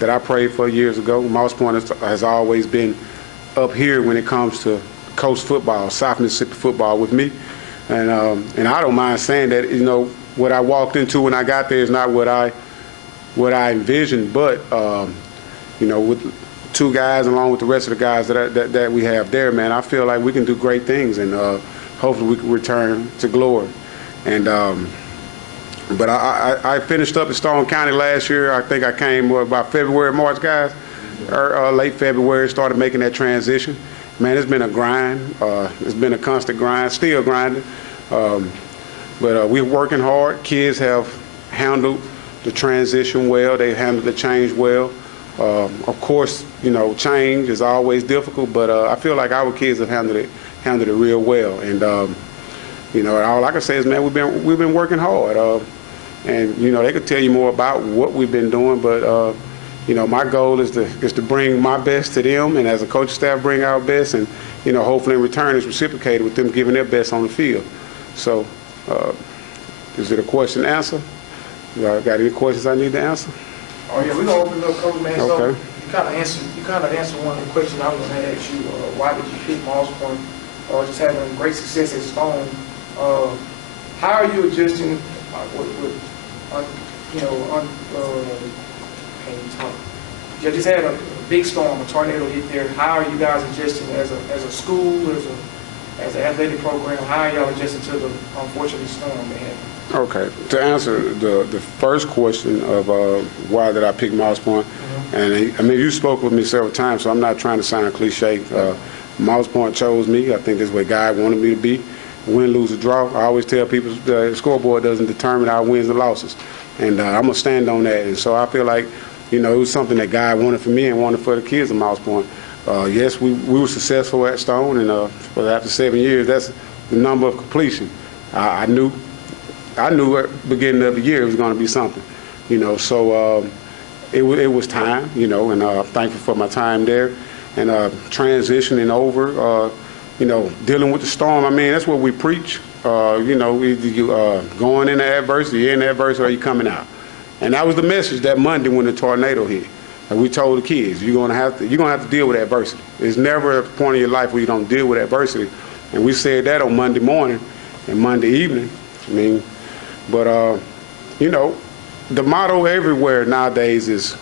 that I played for years ago. Moss Point has always been up here when it comes to coach football, South Mississippi football with me. And I don't mind saying that, you know, what I walked into when I got there is not what I envisioned, but, you know, with 2 guys along with the rest of the guys that we have there, man, I feel like we can do great things, and hopefully we can return to glory. And but I finished up in Stone County last year. I think I came about February, March, guys, or late February, started making that transition. Man, it's been a grind. It's been a constant grind, still grinding. But we're working hard. Kids have handled the transition well. They handled the change well. Of course, you know, change is always difficult, but I feel like our kids have handled it real well. And you know, all I can say is, man, we've been working hard. And you know, they could tell you more about what we've been doing, but you know, my goal is to bring my best to them, and as a coaching staff, bring our best, and you know, hopefully in return it's reciprocated with them giving their best on the field. So, is it a question and answer? Y'all got any questions I need to answer? Oh yeah, we're gonna open it up, Coach, man. Okay. So you kind of answered one of the questions I was gonna ask you. Why did you pick Moss Point? Just having great success at Stone. How are you adjusting you just had a big storm, a tornado hit there. How are you guys adjusting as a school, as an athletic program? How are y'all adjusting to the unfortunate storm they had? Okay, to answer the first question of why did I pick Moss Point, and I mean, you spoke with me several times, so I'm not trying to sound cliche. Moss Point chose me. I think this is where God wanted me to be. Win, lose, or draw. I always tell people the scoreboard doesn't determine our wins and losses, and I'm gonna stand on that. And so I feel like, you know, it was something that God wanted for me and wanted for the kids at Moss Point. Yes, we were successful at Stone, and but after 7 years, that's the number of completion. I knew at the beginning of the year it was going to be something, you know. So it was time, you know, and I'm thankful for my time there, and transitioning over, you know, dealing with the storm. I mean, that's what we preach. You know, either you going into adversity, you're in adversity, or you coming out. And that was the message that Monday when the tornado hit. And we told the kids, you're gonna have to deal with adversity. There's never a point in your life where you don't deal with adversity. And we said that on Monday morning and Monday evening. I mean, but you know, the motto everywhere nowadays is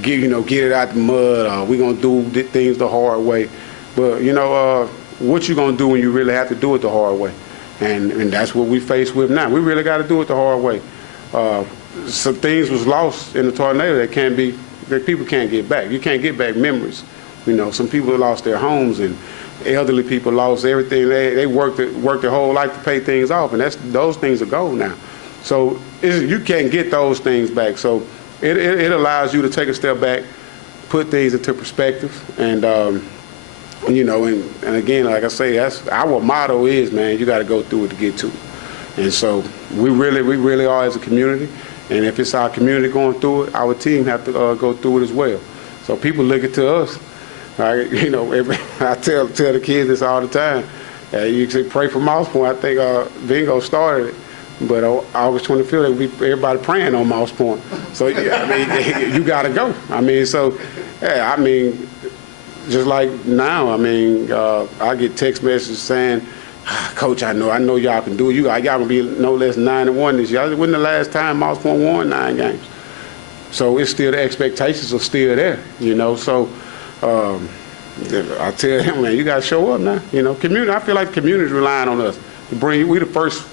get it out the mud. We're gonna do things the hard way. But you know, what you gonna do when you really have to do it the hard way? And that's what we face with now. We really got to do it the hard way. Some things was lost in the tornado that people can't get back. You can't get back memories. You know, some people lost their homes, and elderly people lost everything. They worked their whole life to pay things off, and those things are gone now. So you can't get those things back. So it allows you to take a step back, put things into perspective, and you know, and again, like I say, that's our motto is, man, you got to go through it to get to it. And so we really are as a community. And if it's our community going through it, our team have to go through it as well. So people look to us. You know, I tell the kids this all the time. You can pray for Moss Point. I think Vingo started it, but August 25th, everybody praying on Moss Point. So yeah, I mean, you got to go. I mean, so yeah, I mean, just like now, I mean, I get text messages saying, Coach, I know y'all can do it. Y'all gonna be no less than 9-1 this year. It wasn't the last time Moss Point won 9 games. So it's still, the expectations are still there, you know. So I tell him, man, you gotta show up now. You know, community. I feel like the community's relying on us to bring you. We the first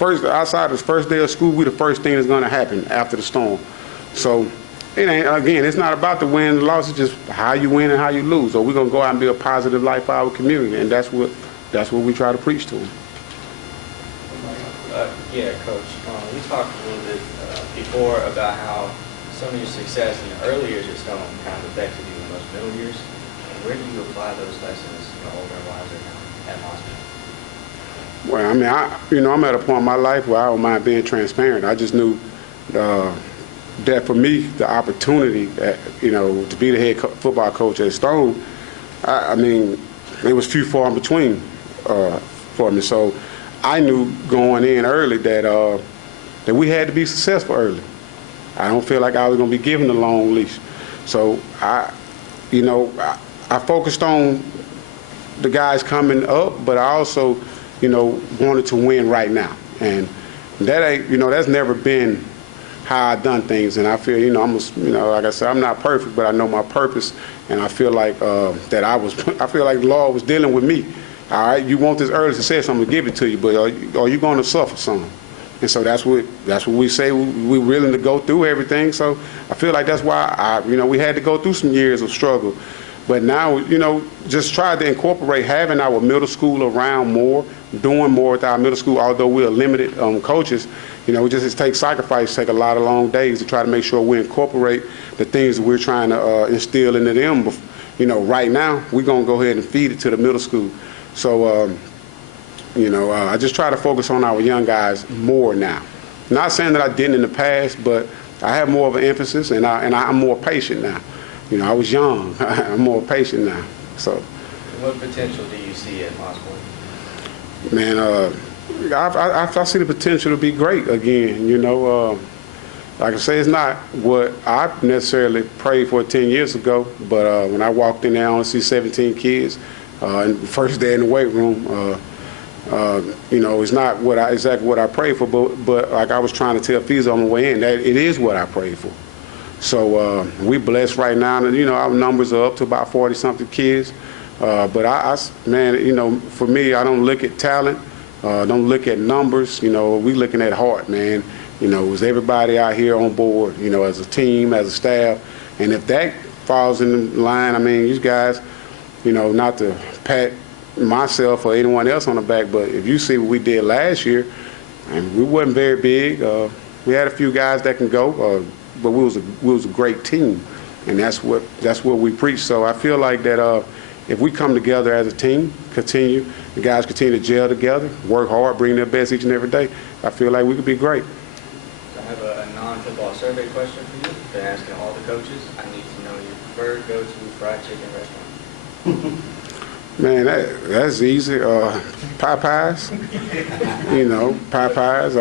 outside of the first day of school. We the first thing that's gonna happen after the storm. So it ain't, again, it's not about the win and loss. It's just how you win and how you lose. So we're gonna go out and be a positive life for our community, and that's what we try to preach to them. Yeah, Coach. We talked a little bit before about how some of your success in the early years at Stone kind of affected you in those middle years. Where do you apply those lessons, older and wiser now at Moss Point? Well, I mean, I'm at a point in my life where I don't mind being transparent. I just knew that for me, the opportunity, to be the head football coach at Stone, I mean, it was few far in between for me. So I knew going in early that we had to be successful early. I don't feel like I was going to be given a long leash. So I focused on the guys coming up, but I also, wanted to win right now. And that ain't, that's never been how I done things. And I feel, like I said, I'm not perfect, but I know my purpose. And I feel like I feel like the Lord was dealing with me. All right, you want this early success, I'm gonna give it to you, but are you going to suffer some? And so that's what we say. We're willing to go through everything. So I feel like that's why we had to go through some years of struggle. But now, just try to incorporate having our middle school around more, doing more with our middle school, although we're limited coaches. It takes sacrifice, take a lot of long days to try to make sure we incorporate the things that we're trying to instill into them. Right now, we're going to go ahead and feed it to the middle school. So, I just try to focus on our young guys more now. Not saying that I didn't in the past, but I have more of an emphasis, and I'm more patient now. I was young. I'm more patient now. So, what potential do you see at Moss Point? Man, I see the potential to be great again. Like I say, it's not what I necessarily prayed for 10 years ago, but when I walked in there, I only see 17 kids. And the first day in the weight room, it's not exactly what I prayed for, but like I was trying to tell Feazell on the way in, that it is what I prayed for. So we blessed right now, and our numbers are up to about 40-something kids. But for me, I don't look at talent, don't look at numbers. We looking at heart, man. Is everybody out here on board? As a team, as a staff, and if that falls in line, you guys, not to pat myself or anyone else on the back, but if you see what we did last year, and we wasn't very big. We had a few guys that can go, but we was a great team, and that's what we preach. So I feel like that if we come together as a team, the guys continue to gel together, work hard, bring their best each and every day, I feel like we could be great. So I have a non-football survey question for you. Been asking all the coaches. I need to know your preferred go-to fried chicken restaurant. Man, that's easy. Popeyes. Popeyes.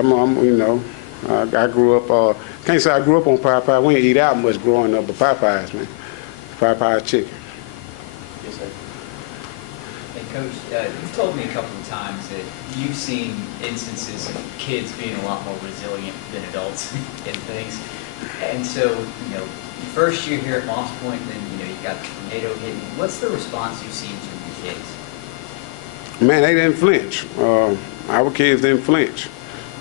I grew up. Can't say I grew up on Popeyes. We didn't eat out much growing up, but Popeyes, man. Popeyes chicken. Yes, sir. And Coach, you've told me a couple of times that you've seen instances of kids being a lot more resilient than adults in things. And so, first year here at Moss Point, then you got the tornado hitting. What's the response you've seen from the kids? Man, they didn't flinch. Our kids didn't flinch.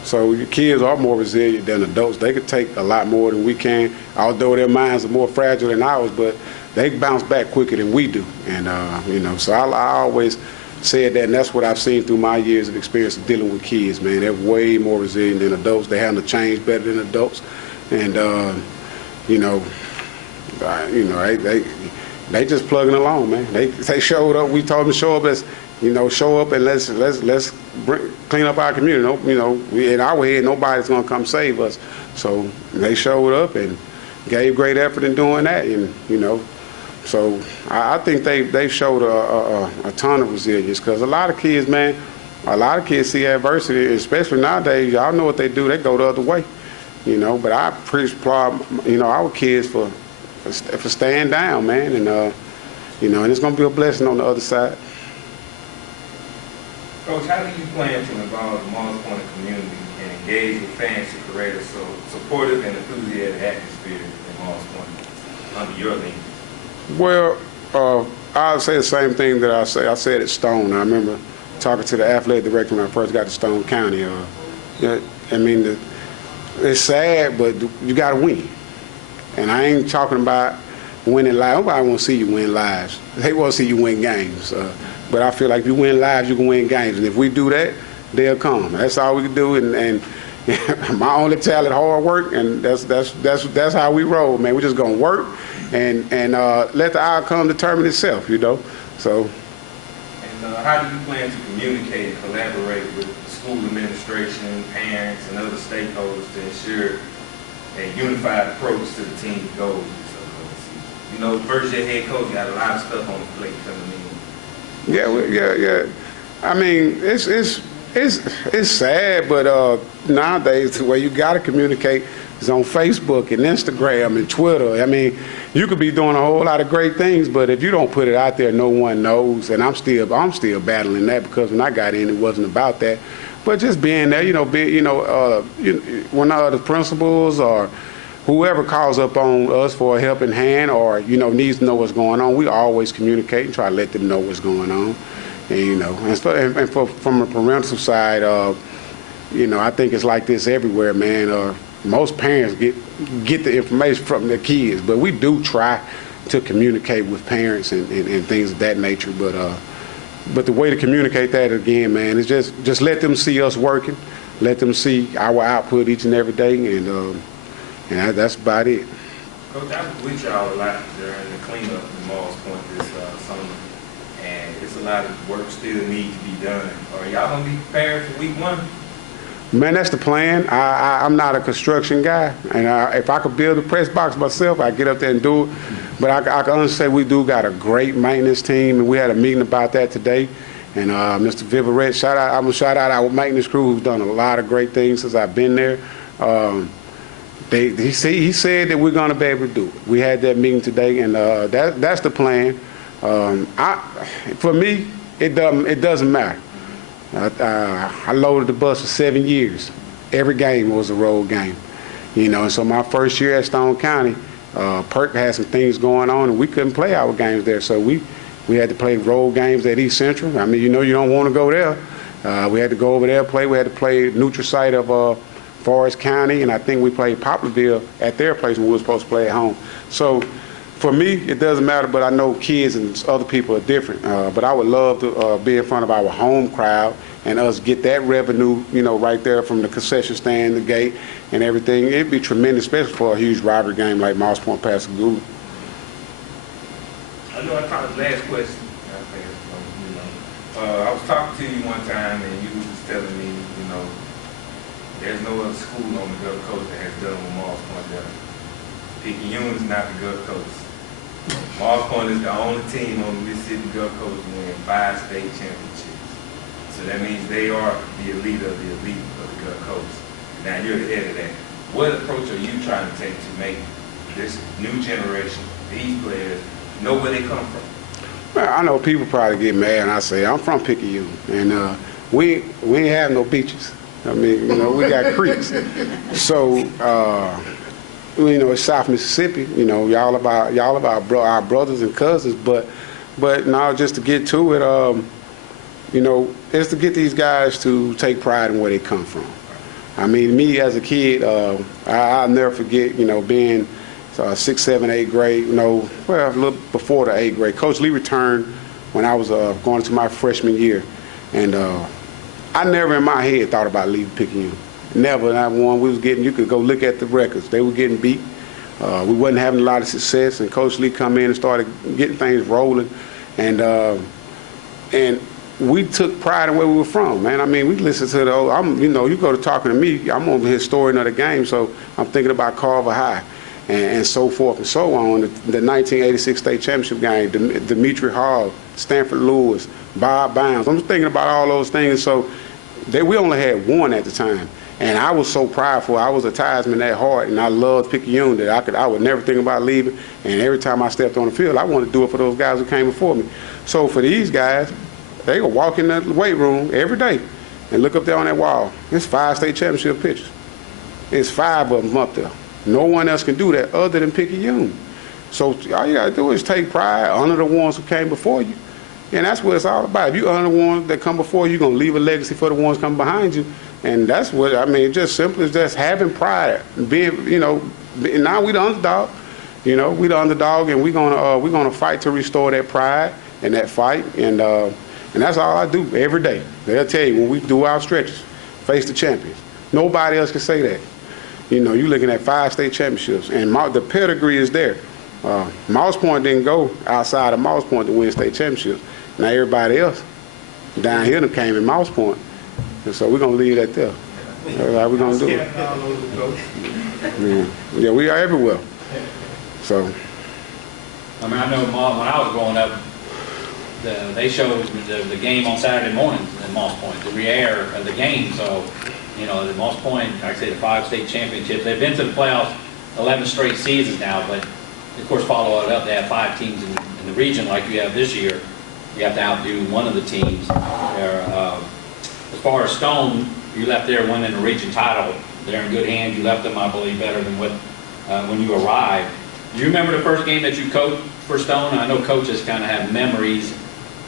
So your kids are more resilient than adults. They could take a lot more than we can, although their minds are more fragile than ours, but they bounce back quicker than we do. And, so I always said that, and that's what I've seen through my years of experience of dealing with kids, man. They're way more resilient than adults. They handle change better than adults. And, they just plugging along, man. They showed up. We told them to show up as, show up and let's clean up our community. We in our head, nobody's gonna come save us. So they showed up and gave great effort in doing that, and so I think they showed a ton of resilience, because a lot of kids, man, see adversity, especially nowadays. Y'all know what they do? They go the other way, But I applaud our kids for staying down, man, and and it's gonna be a blessing on the other side. Coach, how do you plan to involve the Moss Point community and engage with fans to create a supportive and enthusiastic atmosphere in Moss Point under your leadership? Well, I'll say the same thing that I said at Stone. I remember talking to the athletic director when I first got to Stone County. It's sad, but you got to win. And I ain't talking about winning lives. Nobody want to see you win lives. They want to see you win games. But I feel like if you win lives, you can win games. And if we do that, they'll come. That's all we can do. And my only talent, hard work, and that's how we roll, man. We're just gonna work and let the outcome determine itself, So. And how do you plan to communicate and collaborate with school administration, parents, and other stakeholders to ensure a unified approach to the team's goals? First year head coach got a lot of stuff on the plate coming in. Yeah. It's sad, but nowadays the way you got to communicate is on Facebook and Instagram and Twitter. you could be doing a whole lot of great things, but if you don't put it out there, no one knows. And I'm still battling that, because when I got in, it wasn't about that. But just being there, when the principals or whoever calls up on us for a helping hand, or needs to know what's going on, we always communicate and try to let them know what's going on. And from a parental side, I think it's like this everywhere, man. Most parents get the information from their kids, but we do try to communicate with parents and things of that nature. But the way to communicate that, again, man, is just let them see us working, let them see our output each and every day, and that's about it. Coach, I was with y'all a lot during the cleanup in Moss Point this summer, and it's a lot of work still needs to be done. Are y'all gonna be prepared for week 1? Man, that's the plan. I'm not a construction guy, and if I could build a press box myself, I'd get up there and do it. But I can honestly say we do got a great maintenance team, and we had a meeting about that today. And Mr. Viverette, I'm gonna shout out our maintenance crew, who's done a lot of great things since I've been there. He said that we're gonna be able to do it. We had that meeting today, and that's the plan. For me, it doesn't matter. I loaded the bus for 7 years. Every game was a road game, And so my first year at Stone County, Perk had some things going on, and we couldn't play our games there. So we had to play road games at East Central. I mean, you don't want to go there. We had to go over there play. We had to play neutral site of Forest County, and I think we played Poplarville at their place when we were supposed to play at home. So for me, it doesn't matter, but I know kids and other people are different. But I would love to be in front of our home crowd and us get that revenue, right there from the concession stand, the gate, and everything. It'd be tremendous, especially for a huge rivalry game like Moss Point Pascagoula. I know I probably last question. I was talking to you one time, and you was telling me, there's no other school on the Gulf Coast that has done what Moss Point does. Picayune is not the Gulf Coast. Moss Point is the only team on the Mississippi Gulf Coast to win 5 state championships. So that means they are the elite of the elite of the Gulf Coast. Now you're the head of that. What approach are you trying to take to make this new generation, these players, know where they come from? Well, I know people probably get mad, and I say I'm from Picayune, and we ain't have no beaches. I mean, we got creeks. So, it's South Mississippi. Y'all about our brothers and cousins. But now, just to get to it, it's to get these guys to take pride in where they come from. I mean, me as a kid, I'll never forget, being 6th, 7th, 8th grade. A little before the 8th grade. Coach Lee returned when I was going into my freshman year, and I never in my head thought about leaving Picayune. Never. Not one. You could go look at the records. They were getting beat. We wasn't having a lot of success, and Coach Lee come in and started getting things rolling, and we took pride in where we were from, man. I mean, we listened to the old, you go to talking to me, I'm on the historian of the game, so I'm thinking about Carver High and so forth and so on. The 1986 state championship game, Demetri Hall, Stanford Lewis, Bob Bounds. I'm thinking about all those things. So we only had one at the time. And I was so prideful. I was a Tiesman that hard, and I loved Picayune that I would never think about leaving. And every time I stepped on the field, I wanted to do it for those guys who came before me. So for these guys, they would walk in the weight room every day and look up there on that wall. It's 5 state championship pictures. It's 5 of them up there. No one else can do that other than Picayune. So all you got to do is take pride, honor the ones who came before you. And that's what it's all about. If you honor the ones that come before you, you're going to leave a legacy for the ones coming behind you. And that's what, just simply is just having pride. Being, now we the underdog. We the underdog, and we're gonna fight to restore that pride and that fight. And that's all I do every day. They'll tell you when we do our stretches, face the champions. Nobody else can say that. You're looking at 5 state championships, and the pedigree is there. Moss Point didn't go outside of Moss Point to win state championships. Now everybody else down here came in Moss Point. And so we're going to leave that there. That's how we're going to do it. Yeah, we are everywhere. So. I know when I was growing up, they showed the game on Saturday mornings in Moss Point, the re-air of the game. So, the Moss Point, like I say, the 5 state championships. They've been to the playoffs 11 straight seasons now, but of course, follow it up. They have 5 teams in the region like you have this year. You have to outdo one of the teams. As far as Stone, you left there winning the region title. They're in good hands. You left them, I believe, better than what when you arrived. Do you remember the first game that you coached for Stone? I know coaches kind of have memories,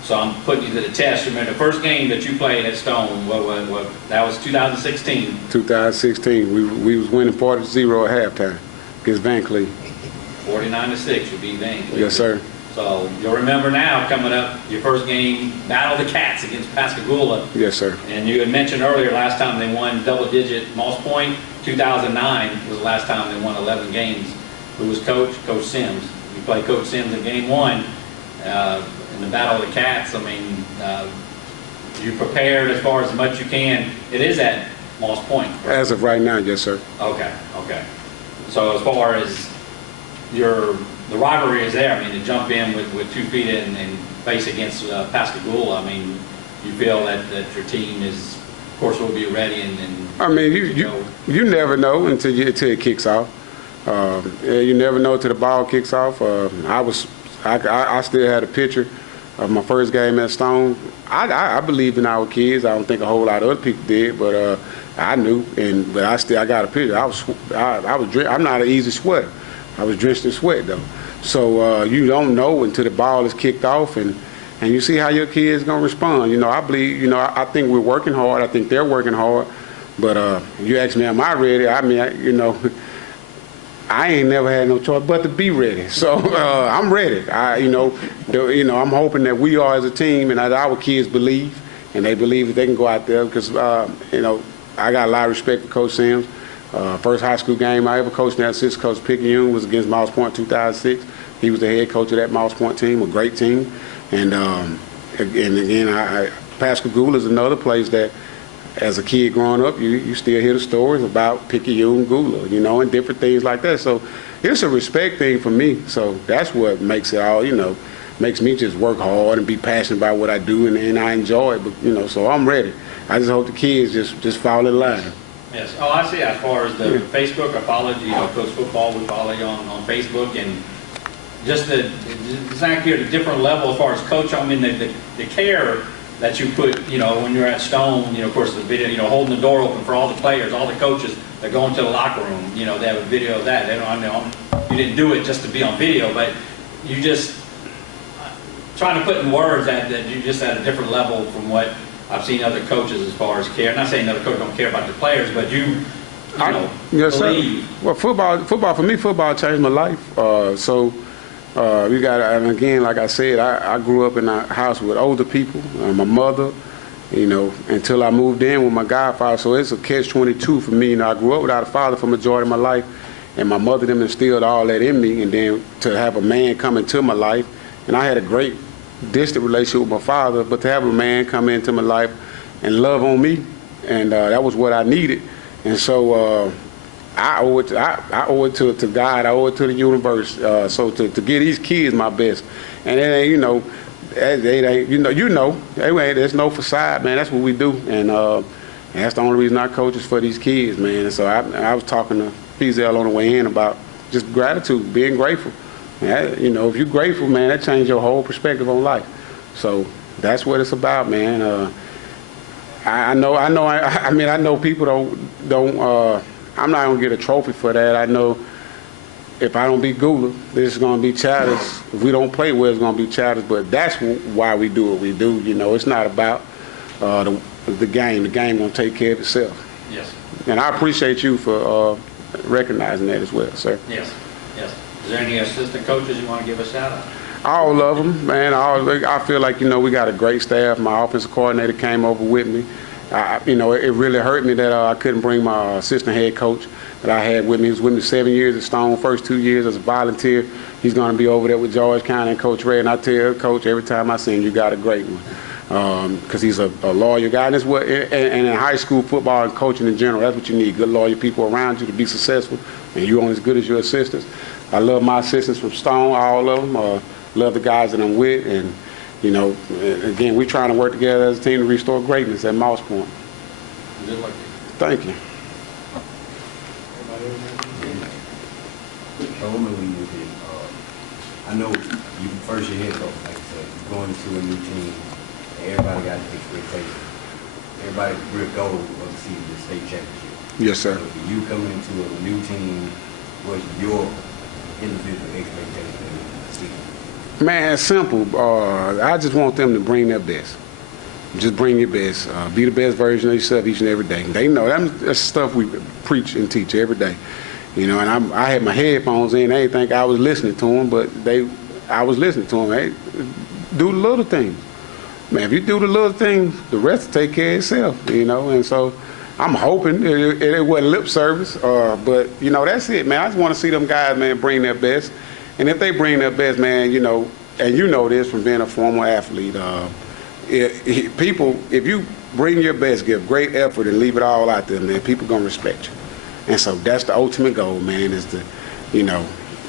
so I'm putting you to the test. Remember the first game that you played at Stone? What that was 2016. 2016. We was winning 40-0 at halftime against Van Cleve. 49-6 would be Van Cleve. Yes, sir. So you'll remember now coming up your first game, Battle of the Cats against Pascagoula. Yes, sir. And you had mentioned earlier last time they won double-digit Moss Point. 2009 was the last time they won 11 games. Who was coach? Coach Sims. You played Coach Sims in game 1 in the Battle of the Cats. I mean, you prepared as far as much you can. It is at Moss Point. Right? As of right now, yes, sir. Okay. So as far as the rivalry is there. I mean, to jump in with 2 feet and face against Pascagoula. I mean, you feel that your team is, of course, will be ready and I mean, you never know until it kicks off. You never know till the ball kicks off. I still had a picture of my first game at Stone. I believe in our kids. I don't think a whole lot of other people did, but I knew. But I got a picture. I'm not an easy sweater. I was drenched in sweat though. So you don't know until the ball is kicked off and you see how your kids gonna respond. You know, I believe. You know, I think we're working hard. I think they're working hard. But you ask me, am I ready? I mean, I ain't never had no choice but to be ready. So I'm ready. I'm hoping that we are as a team and that our kids believe, and they believe that they can go out there because, I got a lot of respect for Coach Sims. First high school game I ever coached in that assistant coach Picayune was against Moss Point 2006. He was the head coach of that Moss Point team, a great team. And again, Pascagoula is another place that, as a kid growing up, you still hear the stories about Picayune, Gula, and different things like that. So it's a respect thing for me. So that's what makes it all, makes me just work hard and be passionate about what I do, and I enjoy it. But, so I'm ready. I just hope the kids just fall in line. Yes. Oh, I see. As far as the Facebook, I followed Coach Football. We follow you on Facebook, and just exactly at a different level as far as coach. I mean, the care that you put, when you're at Stone, of course, the video, holding the door open for all the players, all the coaches that go into the locker room, they have a video of that. They don't, you didn't do it just to be on video, but you just trying to put in words that you just at a different level from what I've seen other coaches as far as care. Not saying other coaches don't care about the players, but you yes, believe. Sir. Well, football for me, football changed my life. You got, and again, like I said, I grew up in a house with older people. My mother, until I moved in with my godfather. So it's a catch-22 for me. I grew up without a father for the majority of my life, and my mother them instilled all that in me. And then to have a man come into my life, and I had a great distant relationship with my father, but to have a man come into my life and love on me, and that was what I needed. And so I owe it to God. I owe it to the universe. So to give these kids my best, and it ain't there's no facade, man. That's what we do, and that's the only reason I coach is for these kids, man. And so I was talking to Feazell on the way in about just gratitude, being grateful. If you're grateful, man, that changes your whole perspective on life. So that's what it's about, man. I know people don't. I'm not gonna get a trophy for that. I know if I don't beat Gula, this is gonna be childish. If we don't play well, it's gonna be childish. But that's why we do what we do. It's not about the game. The game gonna take care of itself. Yes. And I appreciate you for recognizing that as well, sir. Yes. Is there any assistant coaches you want to give a shout out? All of them, man. I feel like, we got a great staff. My offensive coordinator came over with me. It really hurt me that I couldn't bring my assistant head coach that I had with me. He was with me 7 years at Stone, first 2 years as a volunteer. He's going to be over there with George County and Coach Ray. And I tell Coach every time I see him, you got a great one. Because he's a lawyer guy. And in high school football and coaching in general, that's what you need, good lawyer people around you to be successful. And you're only as good as your assistants. I love my assistants from Stone, all of them. Love the guys that I'm with. And, again, we're trying to work together as a team to restore greatness at Moss Point. Good luck. Thank you. I remember when you was in I know you first your head coach, like I said, you're going into a new team, and everybody got expectations. Everybody real goal of the season is state championship. Yes, sir. So for you coming into a new team, what's your individual expectation of the season? Man, it's simple. I just want them to bring their best. Just bring your best. Be the best version of yourself each and every day. They know that's stuff we preach and teach every day. You know, and I had my headphones in. They didn't think I was listening to them, but I was listening to them. Hey, do the little things. Man, if you do the little things, the rest will take care of itself, you know. And so I'm hoping it wasn't lip service, but, you know, that's it, man. I just want to see them guys, man, bring their best. And if they bring their best, man, you know, and you know this from being a former athlete, if you bring your best, give great effort and leave it all out there, man, people going to respect you. And so that's the ultimate goal, man, is to, you know,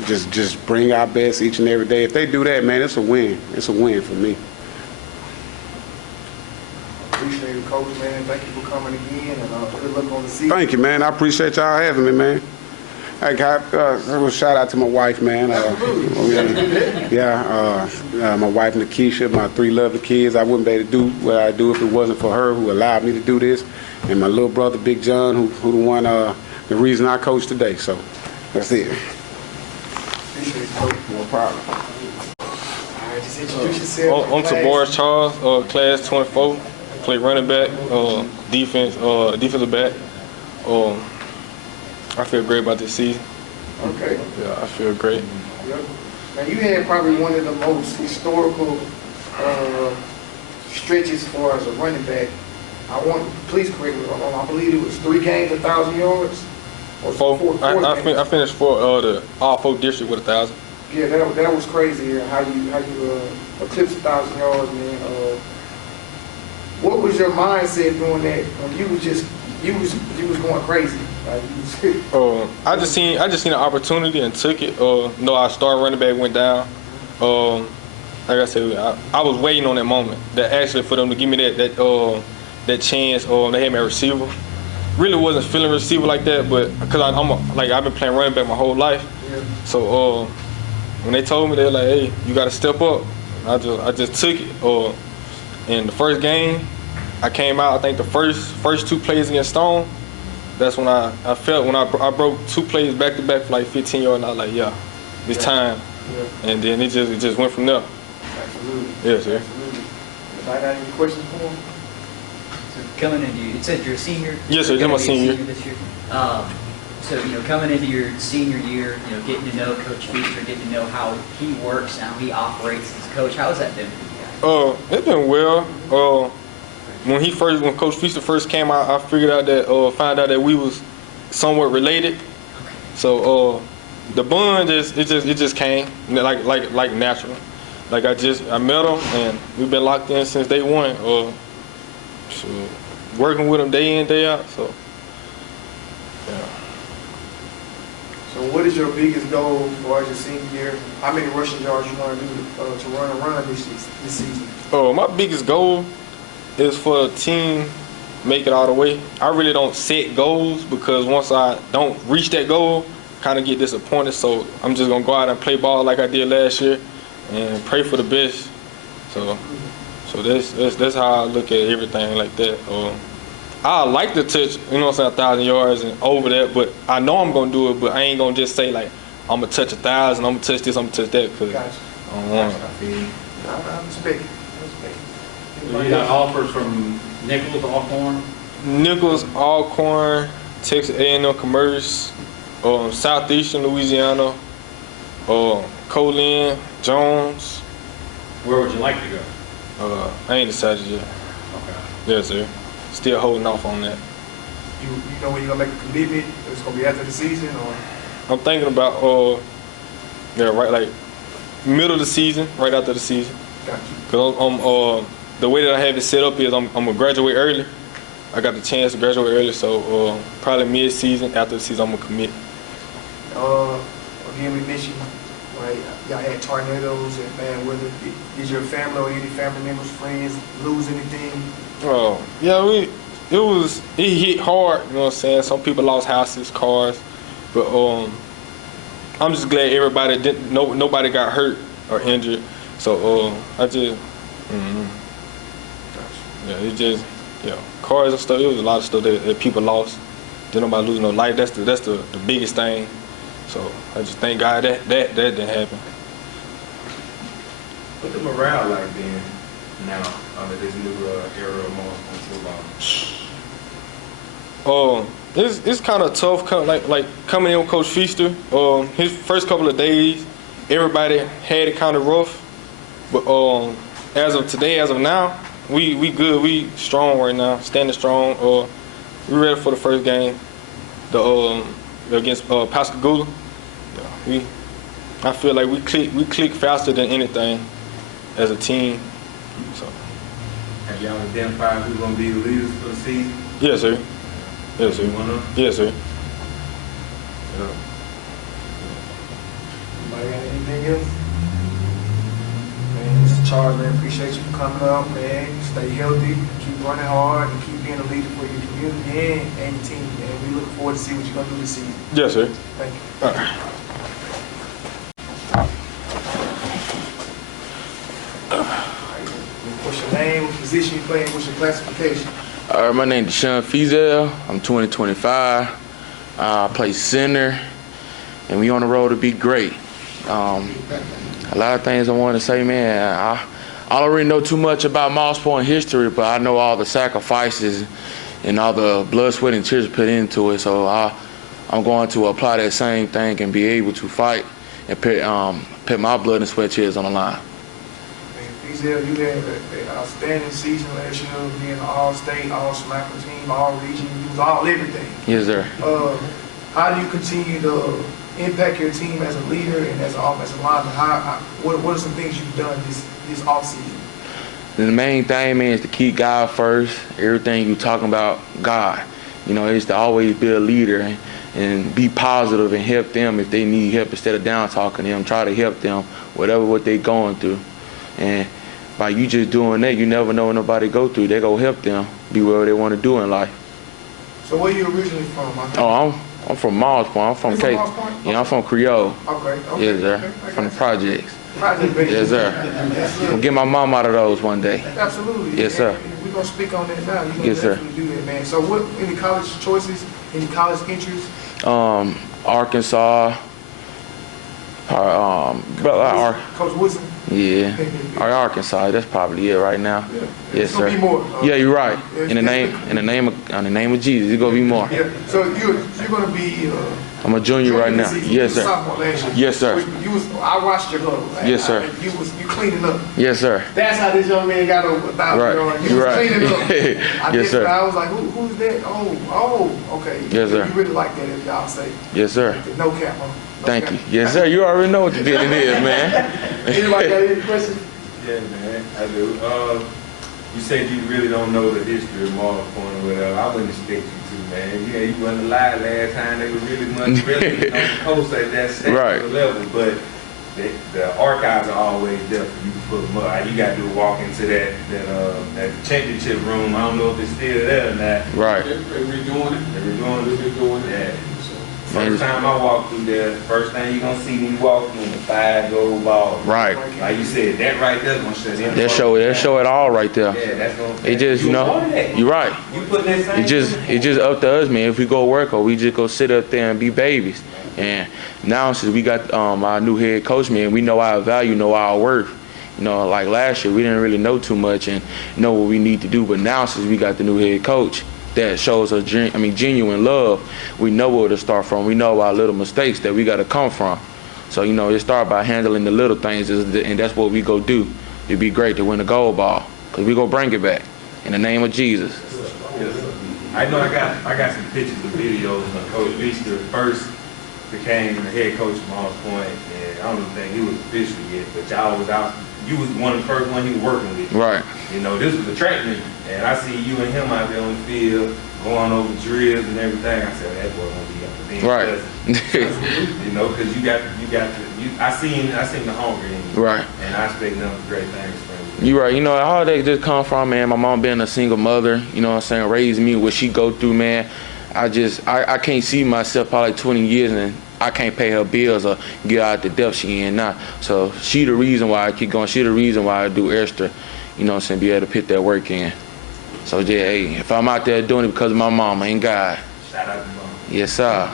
just bring our best each and every day. If they do that, man, it's a win. It's a win for me. Appreciate it, Coach, man. Thank you for coming again, and good luck on the season. Thank you, man. I appreciate y'all having me, man. Hey, shout out to my wife, man. My wife Nakisha, my 3 lovely kids. I wouldn't be able to do what I do if it wasn't for her, who allowed me to do this, and my little brother, Big John, who the one, the reason I coach today. So that's it. Appreciate it, Coach. No problem. All right, just introduce yourself. I'm Taboris Charles, class 24. Play running back, defensive back. I feel great about this season. Okay. Yeah, I feel great. Yep. Now, you had probably one of the most historical stretches for as a running back. Please correct me if I'm wrong, I believe it was 3 games, 1,000 yards? Or Four. I finished for all 4 districts with 1,000. Yeah, that was crazy. How you eclipsed 1,000 yards, man. What was your mindset doing that when you was going crazy? Like, I just seen an opportunity and took it. Our star running back went down. Like I said, I was waiting on that moment. That actually for them to give me that chance. They had me at receiver. Really wasn't feeling receiver like that, but because I've been playing running back my whole life. yeah. So when they told me, they were like, "Hey, you got to step up." I just took it. In the first game, I came out. I think the first 2 plays against Stone. That's when I felt when I broke 2 plays back to back for like 15 yards, and I was like, "Yeah, it's time." Yeah. And then it just went from there. Absolutely. Yes, sir. Absolutely. Anybody got any questions for him? So coming into, it said you're a senior? Yes, sir, You're I'm a gonna be senior. this year. So, coming into your senior year, getting to know Coach Feaster, getting to know how he works and how he operates as a coach, how has that been for you guys? It's been well. When Coach Feaster first came out, I figured out that found out that we was somewhat related. So the bond it just came like natural. Like I met him and we've been locked in since day one. Working with him day in, day out. So yeah. So what is your biggest goal for your senior year? How many rushing yards you want to do to run this season? My biggest goal is for the team make it all the way. I really don't set goals because once I don't reach that goal, kind of get disappointed. So I'm just gonna go out and play ball like I did last year and pray for the best. So that's how I look at everything like that. I like to touch, 1,000 yards and over that, but I know I'm gonna do it. But I ain't gonna just say like I'm gonna touch 1,000, I'm gonna touch this, I'm gonna touch that, because Gotcha. I don't want it. I feel you. I respect it. You got offers from Nichols, Alcorn? Nichols, Alcorn, Texas A&M Commerce, Southeastern Louisiana, Colin, Jones. Where would you like to go? I ain't decided yet. Okay. Yes, sir. Still holding off on that. You know when you're gonna make a commitment? It's gonna be after the season, or? I'm thinking about right like middle of the season, right after the season. Gotcha. Cause the way that I have it set up is I'm gonna graduate early. I got the chance to graduate early, so probably mid-season. After the season, I'm gonna commit. Again, we mentioned, right? Y'all had tornadoes and bad weather. Did your family or any family members, friends lose anything? Yeah, it hit hard. You know what I'm saying? Some people lost houses, cars, but I'm just glad everybody nobody got hurt. or injured. So I just, yeah, it just, cars and stuff. It was a lot of stuff that people lost. Didn't nobody lose no life. That's the biggest thing. So I just thank God that didn't happen. What the morale like being now under this new era of Mars football? It's kind of tough. Like coming in with Coach Feaster. His first couple of days, everybody had it kind of rough. But as of today, as of now, we good. We strong right now, standing strong. We ready for the first game, against Pascagoula. I feel like we click faster than anything as a team. So. Have y'all identified who's going to be the leaders for the season? Yes, sir. Yes, sir. Yes, sir. Anybody got anything else? Man, Mr. Charles, man, appreciate you coming up, man. Stay healthy, keep running hard, and keep being a leader for your community and your team, man. We look forward to see what you're going to do this season. Yes, sir. Thank you. All right. What's your name, what position you play, and what's your classification? My name is Deshawn Feazell. I'm 25. I play center, and we on the road to be great. A lot of things I want to say, man. I don't really know too much about Moss Point history, but I know all the sacrifices and all the blood, sweat, and tears put into it. So I'm going to apply that same thing and be able to fight and put my blood and sweat tears on the line. Feazell, you had an outstanding season last year, being an all-state, all-smacker team, all-region. You was all everything. Yes, sir. How do you continue to impact your team as a leader and as an offensive lineman? What are some things you've done this offseason? The main thing, man, is to keep God first. Everything you talking about, God. You know, it's to always be a leader and be positive and help them if they need help instead of down talking them. Try to help them, what they going through. And by you just doing that, you never know what nobody go through. They go help them be whatever they want to do in life. So where you originally from? I'm from Mars Point. I'm from Cape. Yeah, I'm from Creole. Okay. Yes, sir. From the projects. Project based. Yes, sir. We'll get my mom out of those one day. Absolutely. Yes, sir. And we're gonna speak on that now. You're gonna Yes, sir. definitely do that, man. So what? Any college choices? Any college entries? Arkansas. Coach Woodson. Yeah, Arkansas. That's probably it right now. Yeah. Yes, It's gonna sir. be more. Yeah, you're right. In the name of Jesus, it's gonna be more. Yeah. So you're gonna be. I'm a junior right now. You Yes, was sir. sophomore last year. Yes, sir. I watched your huddle. Yes, sir. You cleaning up. Yes, sir. That's how this young man got over 1,000 Right. yards. He You're was right. cleaning up. Yes, sir. I was like, who's that? Oh, okay. Yes, sir. You really like that, as y'all say. Yes, sir. No cap, huh? No Thank cap. you. Yes, sir. You already know what the feeling is, man. Anybody got any questions? Yeah, man, I do. You said you really don't know the history of Mars Point or whatever. I wouldn't expect you to, man. Yeah, you wasn't alive last time. They were really much really on the coast at that Right. level, but the archives are always there for you to pull them up. You got to walk into that championship room. I don't know if it's still there or not. Right. They're redoing it. Yeah. First time I walk through there, first thing you're going to see me walking in the 5 gold balls. Right. Like you said, that right there is going to shut in. They show it all right there. Yeah, that's going to. It just, you know, you're right. You put that same. It's just up to us, man. If we go work or we just go sit up there and be babies. And now since we got our new head coach, man, we know our value, know our worth. You know, like last year, we didn't really know too much and know what we need to do. But now since we got the new head coach, that shows us, genuine love. We know where to start from. We know our little mistakes that we got to come from. So, you know, it starts by handling the little things, and that's what we go do. It'd be great to win the gold ball, because we go bring it back in the name of Jesus. I know I got some pictures and videos when Coach Feaster first became the head coach of Mars Point, and I don't even think he was official yet, but y'all was out. You was one of the first one he was working with. Right. You know, this was a track meet, and I see you and him out there on the field, going over drills and everything. I said, that boy gonna be up to Right. You know, because I seen the hunger in you. Right. And I expect nothing but great things from You're right. You know, all that just come from, man, my mom being a single mother, you know what I'm saying, raised me, what she go through, man. I can't see myself probably 20 years and I can't pay her bills or get out the depth she in now. So she the reason why I keep going. She the reason why I do extra, you know what I'm saying, be able to put that work in. So yeah, hey, if I'm out there doing it because of my mama and God. Shout out to mom. Yes, sir.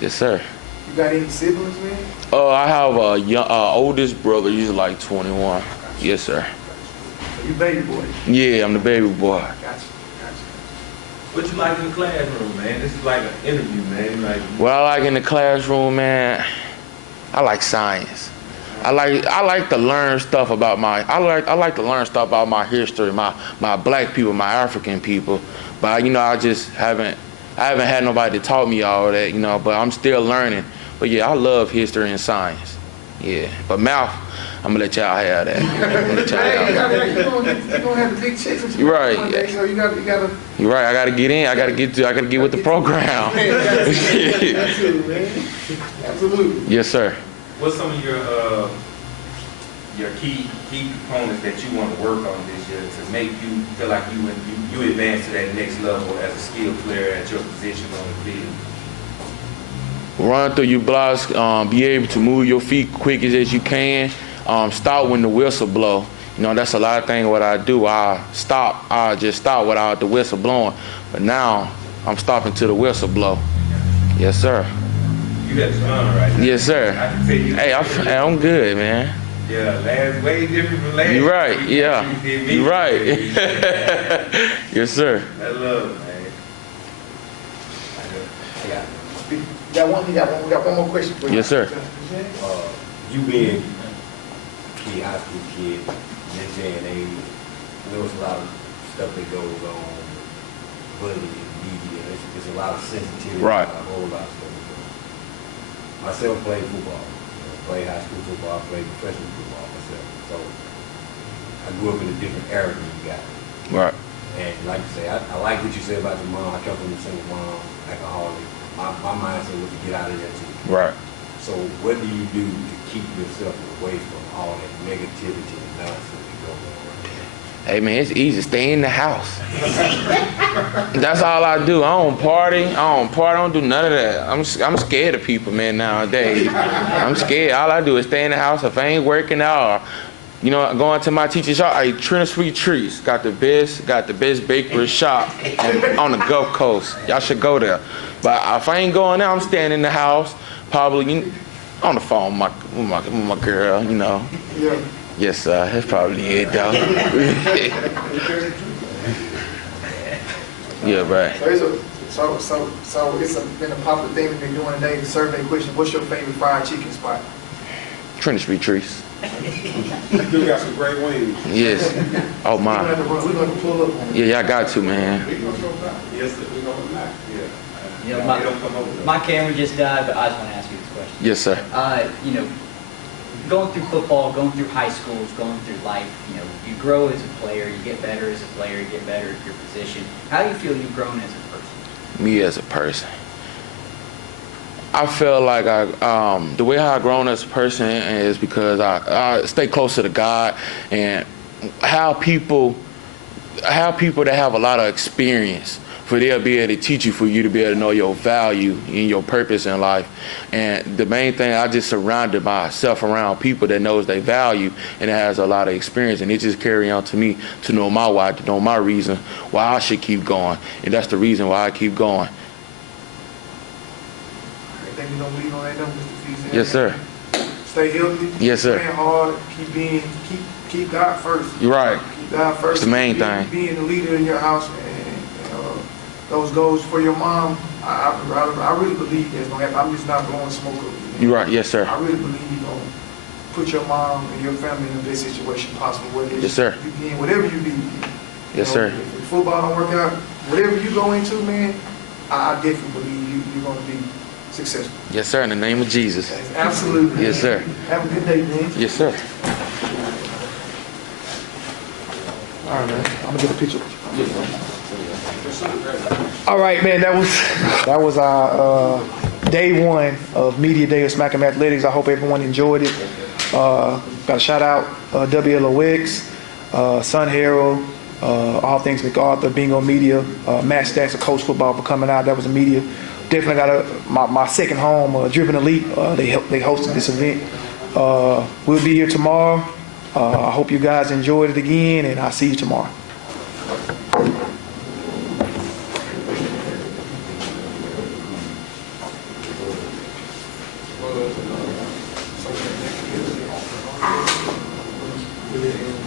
Yes, sir. You got any siblings, man? I have a young, oldest brother. He's like 21. Yes, sir. So you baby boy. Yeah, I'm the baby boy. Gotcha. What you like in the classroom, man? This is like an interview, man. Like, What I like in the classroom, man, I like science. I like to learn stuff about I like to learn stuff about my history, my black people, my African people. But you know, I haven't had nobody to taught me all that, you know, but I'm still learning. But yeah, I love history and science. Yeah. But math, I'm gonna let y'all have that. I'm gonna let y'all have that. You're gonna have the big checks with You're right. one day, so you gotta. You're right. I gotta get in. I gotta get with the program. Absolutely, man. Absolutely. Yes, sir. what's some of your key components that you want to work on this year to make you feel like you advance to that next level as a skilled player at your position on the field? Run through your blocks, be able to move your feet quick as you can. Stop when the whistle blow. You know, that's a lot of things what I do. I just stop without the whistle blowing. But now I'm stopping till the whistle blow. Yes, sir. You got fun right now. Yes, sir. I can tell you. Hey, I'm good, man. Yeah, last way different from last. You're right. week. Yeah. You're right. Yes, sir. I love it, man. We got one more question for you. Yes, sir. You being a high school kid, this day and age, there was a lot of stuff that goes on, bullying, media, there's a lot of sensitivity, Right. a whole lot of stuff. Myself played football, played high school football, played professional football myself. So I grew up in a different era than you got. Right. And like you say, I like what you said about your mom. I come from a single mom, alcoholic. My mindset was to get out of there too. Right. So what do you do to keep yourself away from all that negativity and nonsense that goes on? Hey, man, it's easy. Stay in the house. That's all I do. I don't party. I don't do none of that. I'm scared of people, man, nowadays. I'm scared. All I do is stay in the house. If I ain't working out or, you know, going to my teacher's shop, I eat Trinity Sweet Treats. Got the best bakery shop on the Gulf Coast. Y'all should go there. But if I ain't going there, I'm staying in the house, probably on the phone with my girl, you know. Yeah. Yes, sir. That's probably it, though. Yeah, right. So it's been a popular thing we've been doing today. The survey question: what's your favorite fried chicken spot? Trinity Sweet Treats. You do got some great wings. Yes. Oh, We're my. going to pull up on it. Yeah, y'all got to, man. Yes, sir. We gonna knock. Yeah. You know, They don't come over. my camera just died, but I just want to ask you this question. Yes, sir. You know, going through football, going through high schools, going through life, you know, you grow as a player, you get better as a player, you get better at your position. How do you feel you've grown as a person? Me as a person. I feel like the way how I've grown as a person is because I stay closer to God and have people that have a lot of experience for they'll be able to teach you, for you to be able to know your value and your purpose in life. And the main thing, I just surrounded myself around people that knows their value and has a lot of experience, and it just carry on to me to know my why, to know my reason why I should keep going, and that's the reason why I keep going. I think we're going to leave on that note, Mr. Feazell. Yes, sir. Stay healthy. Yes, sir. Playing hard. Keep God first. You're right. Keep God first. It's the main thing. Being the leader in your house and those goals for your mom, I really believe that's going to happen. I'm just not blowing smoke up. You're right. Yes, sir. I really believe you're going to put your mom and your family in the best situation possible. Whether it's Yes, sir. you be in whatever you be. Yes, sir. If football don't work out, whatever you go into, man, I definitely believe you're going to be successful. Yes, sir. In the name of Jesus. Absolutely. Yes, sir. Have a good day, man. Yes, sir. All right, man. I'm gonna get a picture. All right, man. That was our day one of Media Day of Smack 'em Athletics. I hope everyone enjoyed it. Got a shout out WLOX, Sun Herald, All Things MacArthur, Bingo Media, Matt Stacks of Coach Football for coming out. That was a media definitely got my second home, Driven Elite. They hosted this event. We'll be here tomorrow. I hope you guys enjoyed it again, and I'll see you tomorrow. Yeah.